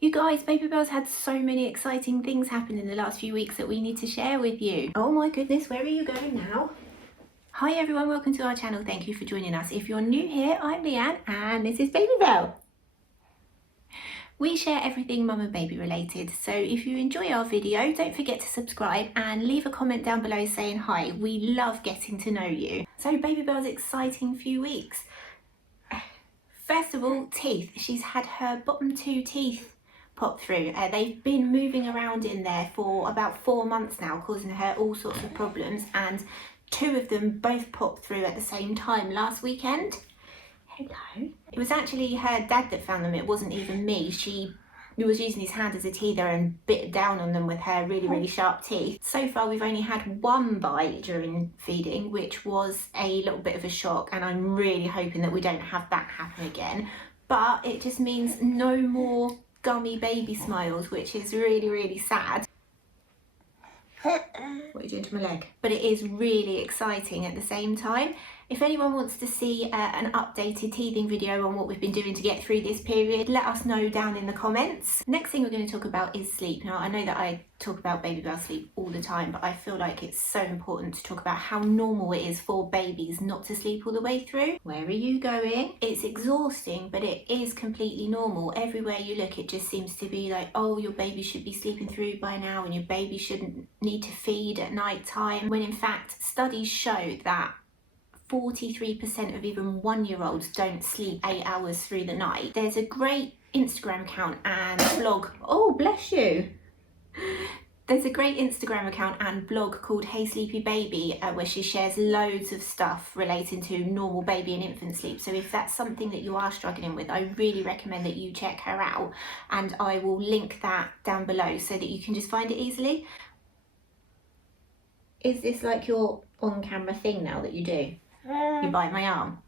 You guys, Babybel's had so many exciting things happen in the last few weeks that we need to share with you. Oh my goodness, where are you going now? Hi everyone, welcome to our channel. Thank you for joining us. If you're new here, I'm Leanne and this is Babybel. We share everything mum and baby related, so if you enjoy our video, don't forget to subscribe and leave a comment down below saying hi. We love getting to know you. So Babybel's exciting few weeks. First of all, teeth. She's had her bottom 2 teeth pop through. They've been moving around in there for about 4 months now, causing her all sorts of problems, and 2 of them both popped through at the same time last weekend. Hello. It was actually her dad that found them, it wasn't even me. He was using his hand as a teether and bit down on them with her really sharp teeth. So far we've only had 1 bite during feeding, which was a little bit of a shock, and I'm really hoping that we don't have that happen again. But it just means no more gummy baby smiles, which is really sad. What are you doing to my leg? But it is really exciting at the same time. If anyone wants to see an updated teething video on what we've been doing to get through this period, let us know down in the comments. Next thing we're going to talk about is sleep. Now I know that I talk about Babybel sleep all the time, but I feel like it's so important to talk about how normal it is for babies not to sleep all the way through. Where are you going? It's exhausting, but it is completely normal. Everywhere you look, it just seems to be like, oh, your baby should be sleeping through by now and your baby shouldn't need to feed at night time, when in fact studies show that 43% of even 1-year-olds don't sleep 8 hours through the night. There's a great Instagram account and blog. Oh, bless you. There's a great Instagram account and blog called Hey Sleepy Baby, where she shares loads of stuff relating to normal baby and infant sleep. So if that's something that you are struggling with, I really recommend that you check her out, and I will link that down below so that you can just find it easily. Is this like your on-camera thing now that you do? You bite my arm.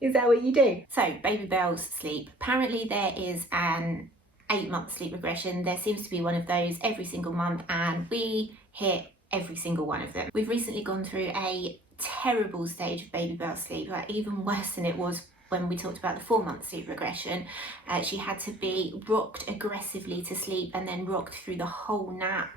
Is that what you do? So, Babybel's sleep. Apparently there is an 8-month sleep regression. There seems to be one of those every single month, and we hit every single one of them. We've recently gone through a terrible stage of Babybel sleep, like even worse than it was when we talked about the 4-month sleep regression. She had to be rocked aggressively to sleep and then rocked through the whole nap.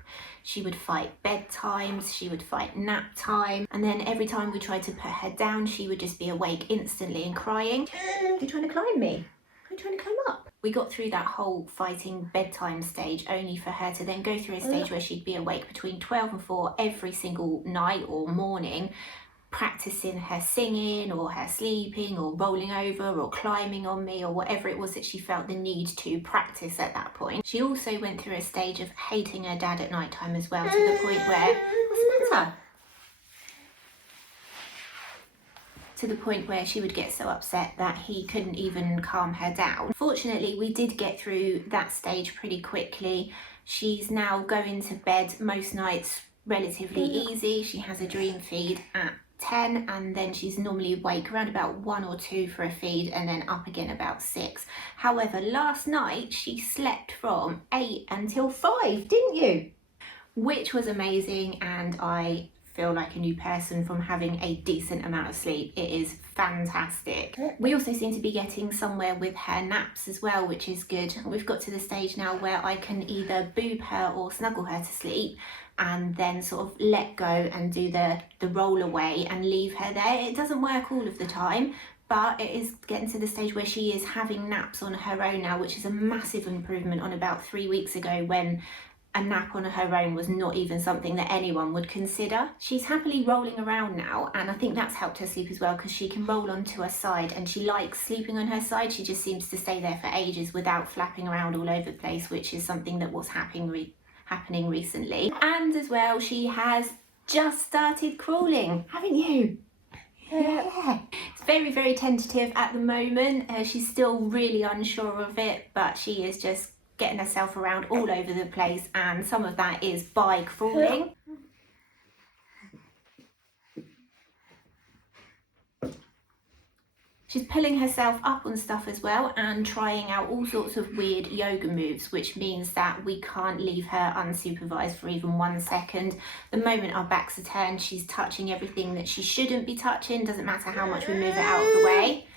She would fight bedtimes, she would fight nap time, and then every time we tried to put her down, she would just be awake instantly and crying. Are you trying to climb me? Are you trying to climb up? We got through that whole fighting bedtime stage only for her to then go through a stage where she'd be awake between 12 and 4 every single night or morning, practicing her singing or her sleeping or rolling over or climbing on me or whatever it was that she felt the need to practice at that point. She also went through a stage of hating her dad at night time as well, to the point where, what's the matter? To the point where she would get so upset that he couldn't even calm her down. Fortunately, we did get through that stage pretty quickly. She's now going to bed most nights relatively easy. She has a dream feed at 10, and then she's normally awake around about 1 or 2 for a feed, and then up again about 6. However, last night she slept from 8 until 5, didn't you? Which was amazing, and I feel like a new person from having a decent amount of sleep. It is fantastic. We also seem to be getting somewhere with her naps as well, which is good. We've got to the stage now where I can either boob her or snuggle her to sleep, and then sort of let go and do the roll away and leave her there. It doesn't work all of the time, but it is getting to the stage where she is having naps on her own now, which is a massive improvement on about 3 weeks ago, when a nap on her own was not even something that anyone would consider. She's happily rolling around now, and I think that's helped her sleep as well, because she can roll onto her side and she likes sleeping on her side. She just seems to stay there for ages without flapping around all over the place, which is something that was happening recently. And as well, she has just started crawling, haven't you? Yeah. It's very tentative at the moment. She's still really unsure of it, but she is just getting herself around all over the place, and some of that is by crawling. She's pulling herself up on stuff as well and trying out all sorts of weird yoga moves, which means that we can't leave her unsupervised for even 1 second. The moment our backs are turned, she's touching everything that she shouldn't be touching. Doesn't matter how much we move it out of the way.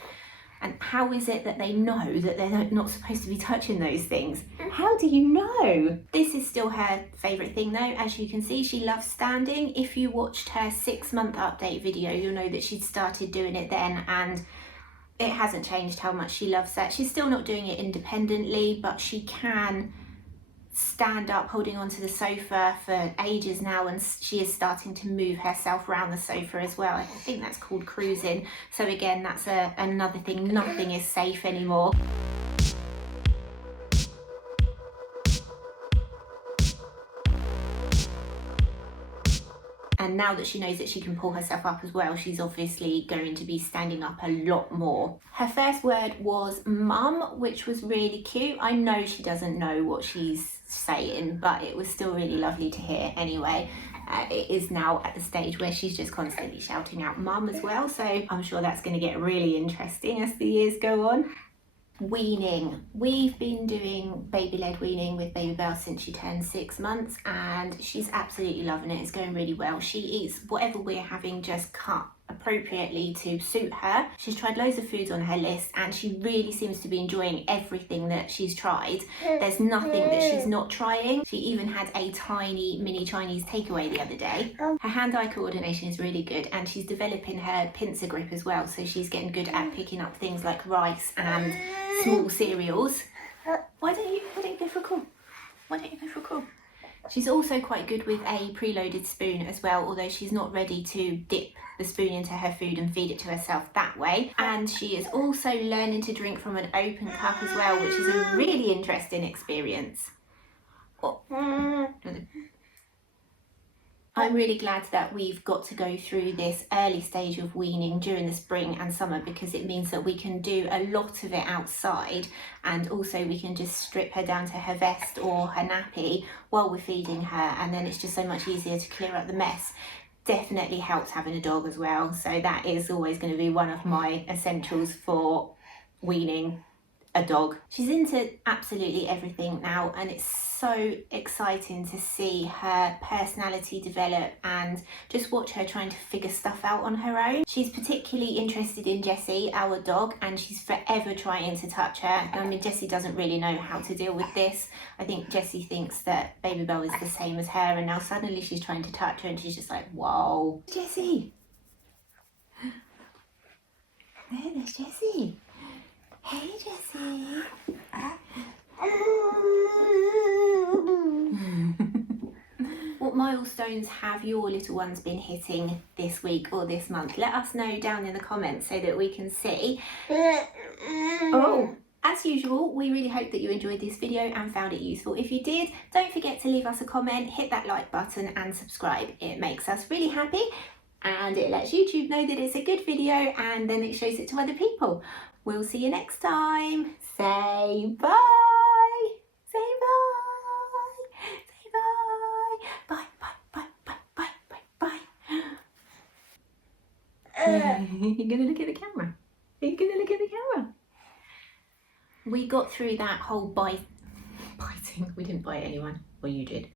And how is it that they know that they're not supposed to be touching those things? How do you know? This is still her favourite thing though. As you can see, she loves standing. If you watched her 6-month update video, you'll know that she'd started doing it then, and it hasn't changed how much she loves that. She's still not doing it independently, but she can stand up holding onto the sofa for ages now, and she is starting to move herself around the sofa as well. I think that's called cruising. So again, that's another thing. Nothing is safe anymore. And now that she knows that she can pull herself up as well, she's obviously going to be standing up a lot more. Her first word was mum, which was really cute. I know she doesn't know what she's saying, but it was still really lovely to hear anyway. It is now at the stage where she's just constantly shouting out mum as well, so I'm sure that's going to get really interesting as the years go on. Weaning. We've been doing baby-led weaning with Babybel since she turned 6 months, and she's absolutely loving it. It's going really well. She eats whatever we're having, just cut appropriately to suit her. She's tried loads of foods on her list, and she really seems to be enjoying everything that she's tried. There's nothing that she's not trying. She even had a tiny mini Chinese takeaway the other day. Her hand-eye coordination is really good, and she's developing her pincer grip as well, so she's getting good at picking up things like rice and small cereals. Why don't you go for a call? Why don't you go for a call? She's also quite good with a preloaded spoon as well, although she's not ready to dip the spoon into her food and feed it to herself that way. And she is also learning to drink from an open cup as well, which is a really interesting experience. Oh. I'm really glad that we've got to go through this early stage of weaning during the spring and summer, because it means that we can do a lot of it outside, and also we can just strip her down to her vest or her nappy while we're feeding her, and then it's just so much easier to clear up the mess. Definitely helps having a dog as well, so that is always going to be one of my essentials for weaning a dog. She's into absolutely everything now, and it's so exciting to see her personality develop and just watch her trying to figure stuff out on her own. She's particularly interested in Jessie, our dog, and she's forever trying to touch her. I mean, Jessie doesn't really know how to deal with this. I think Jessie thinks that Babybel is the same as her, and now suddenly she's trying to touch her and she's just like, whoa. Jessie! There's Jessie. Hey, Jessie. What milestones have your little ones been hitting this week or this month? Let us know down in the comments so that we can see. Oh, as usual, we really hope that you enjoyed this video and found it useful. If you did, don't forget to leave us a comment, hit that like button and subscribe. It makes us really happy, and it lets YouTube know that it's a good video, and then it shows it to other people. We'll see you next time. Say bye. Say bye. Say bye. Bye, bye, bye, bye, bye, bye, bye. You're going to look at the camera. Are you going to look at the camera? We got through that whole biting. We didn't bite anyone. Well, you did.